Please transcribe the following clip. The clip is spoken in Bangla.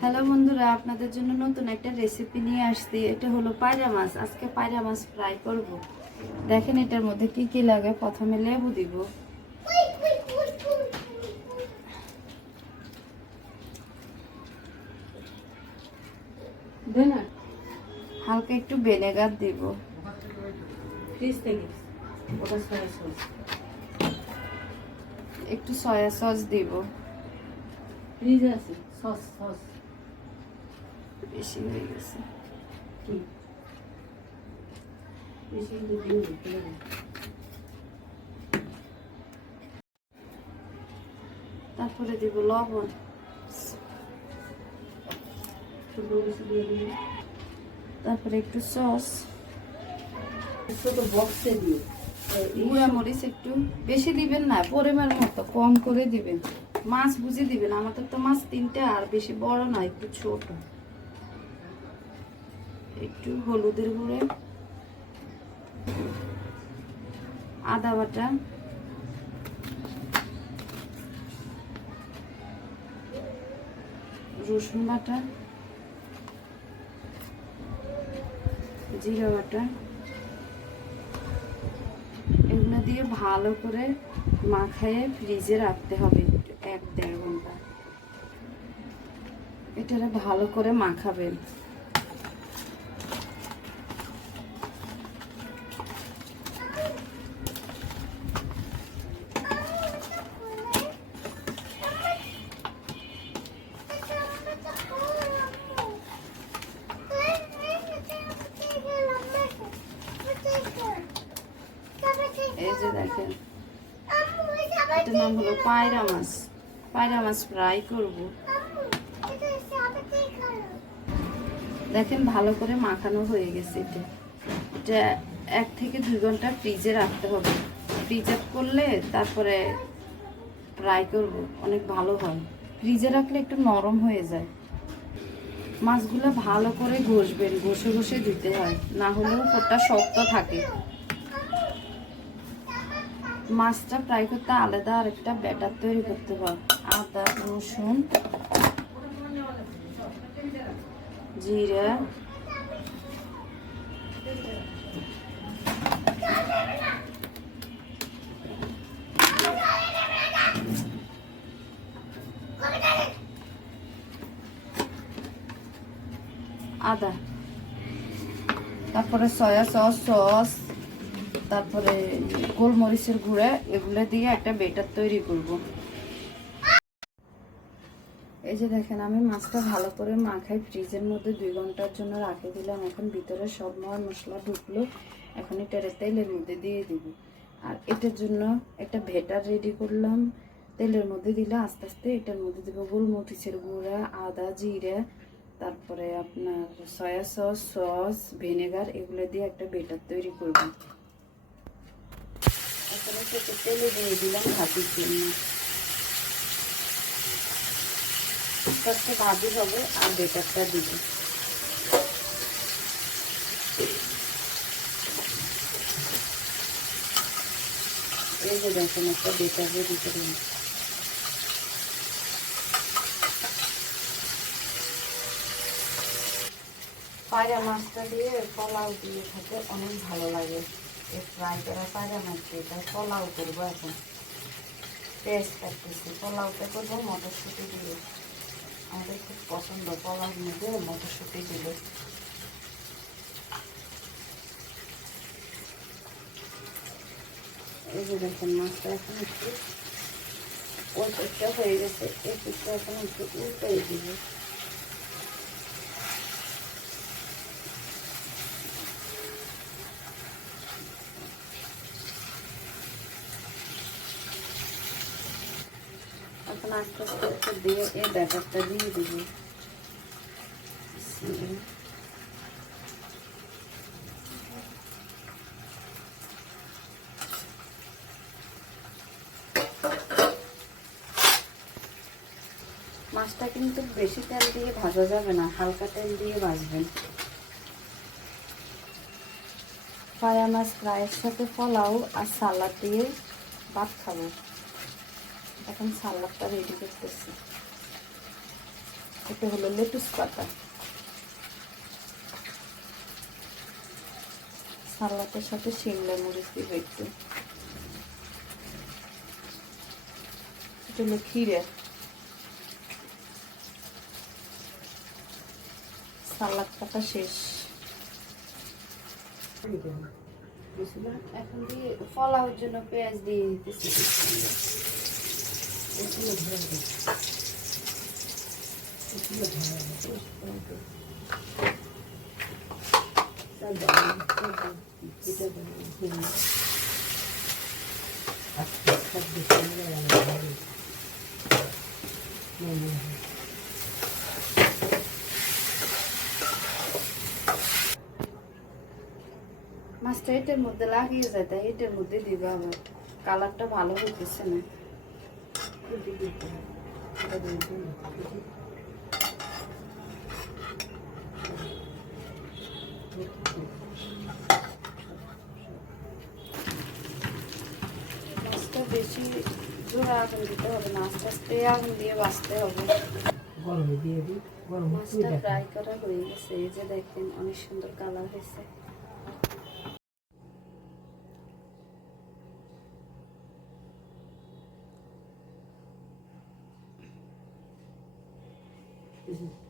হ্যালো বন্ধুরা আপনাদের জন্য নতুন একটা রেসিপি নিয়ে আসছি। এটা হলো পায়রা মাছ। আজকে পায়রা মাছ ফ্রাই করব। দেখেন এটার মধ্যে কি কি লাগে? প্রথমে লেবু দিব। হালকা একটু ভিনেগার দিব। একটু সয়া সস দিব। ফ্রিজ আছে। সস সস বেশি হয়ে গেছে কি বেশি তারপরে দিব লবণ তারপরে একটু সস ছোট বক্সে দিয়ে গুঁড়া মরিচ একটু বেশি দিবেন না পরিমাণ মতো কম করে দিবেন মাছ বুঝে দিবেন আমাদের তো মাছ তিনটে আর বেশি বড় না একটু ছোট একটু হলুদের গুঁড়ে, আদা বাটা, রসুন বাটা, জিরা বাটা, এগুলো দিয়ে ভালো করে মাখায়ে ফ্রিজে রাখতে হবে এক দেড় ঘণ্টা। এটারে ভালো করে মাখাবেন। এই যে দেখেন এটার নাম হলো পায়রা মাছ। পায়রা মাছ ফ্রাই করব। দেখেন ভালো করে মাখানো হয়ে গেছে এটা। এটা এক থেকে দুই ঘণ্টা ফ্রিজে রাখতে হবে। ফ্রিজে করলে তারপরে ফ্রাই করব অনেক ভালো হয়। ফ্রিজে রাখলে একটু নরম হয়ে যায়। মাছগুলো ভালো করে ঘষবেন ঘষে ঘষে দিতে হয়। না হলেও উপরটা শক্ত থাকে। মাছটা ফ্রাই করতে আলাদা আরেকটা ব্যাটার তৈরি করতে হয় আদা, রসুন, জিরা, আদা। তারপরে সয়া সস সস তারপরে গোলমরিচের গুঁড়া এগুলো দিয়ে একটা বেটার তৈরি করব। এই যে দেখেন, আমি মাছটা ভালো করে মাখাই, ফ্রিজের মধ্যে দুই ঘণ্টার জন্য রাখে দিলাম। এখন ভিতরে সব ময় মশলা ঢুকলো, এখন এটা তেলের মধ্যে দিয়ে দিব। আর এটার জন্য একটা ভেটার রেডি করলাম। তেলের মধ্যে দিলে আস্তে আস্তে এটার মধ্যে দিব গোলমরিচের গুঁড়া, আদা, জিরা, তারপরে আপনার সয়া সস সস ভিনেগার এগুলো দিয়ে একটা বেটার তৈরি করব। এখানে থেকে তেলে দিয়ে দিলাম ভাজির জন্য। ফার্স্টে হবে আর বেটারটা দিব। এই যে দেখেন, একটা বেটার রেডি করলাম পায়রা মাছটা দিয়ে পোলাও দিয়ে খেতে অনেক ভালো লাগে। এই ফ্রাই করা পায়রা মাছ এটা পোলাও করব এখন। পেঁয়াজ কাটতেছি পোলাওটা করব, মটরশুঁটি দিয়ে আমাদের খুব পছন্দ পোলাওর মধ্যে মটরশুঁটি দিলে। এই যে দেখেন, মাছটা এখন একটু হয়ে গেছে, এই পিঠটা এখন একটু উল্টাই দিব। দিয়ে এই দিয়ে দিব। মাছটা কিন্তু বেশি তেল দিয়ে ভাজা যাবে না, হালকা তেল দিয়ে ভাজবেন। পায়া মাছ ফ্রাইয়ের সাথে পোলাও আর সালাদ দিয়ে ভাত খাব। এখন সালাদটা রেডি করতেছি। এটা হলো লেটুস পাতা। সালাদের সাথে শিমলা মরিচ দিব একটু। এটা হলো ক্ষীরে। সালাদ কাটা শেষ। এখন দিয়ে ফলাওয়ার জন্য পেঁয়াজ দিয়ে দিতেছি। এগুলো ধরে দে এগুলো ধরে দে চাল দাও চাল দাও এটা দাও আচ্ছা সব বেশি হয়ে গেল মনে হয় মাছটা এটার মধ্যে লাগিয়ে যায়, তাই এটার মধ্যে দিবা আবার। কালারটা ভালো হইতেছে না। মাছটা বেশি জোড়া আগুন দিতে হবে না আস্তে আস্তে আগুন দিয়ে বাঁচতে হবে। গরমে দিয়ে দিই গরম মাছটা ফ্রাই করা হয়ে গেছে এই যে দেখেন অনেক সুন্দর কালার হয়েছে। দিয়ে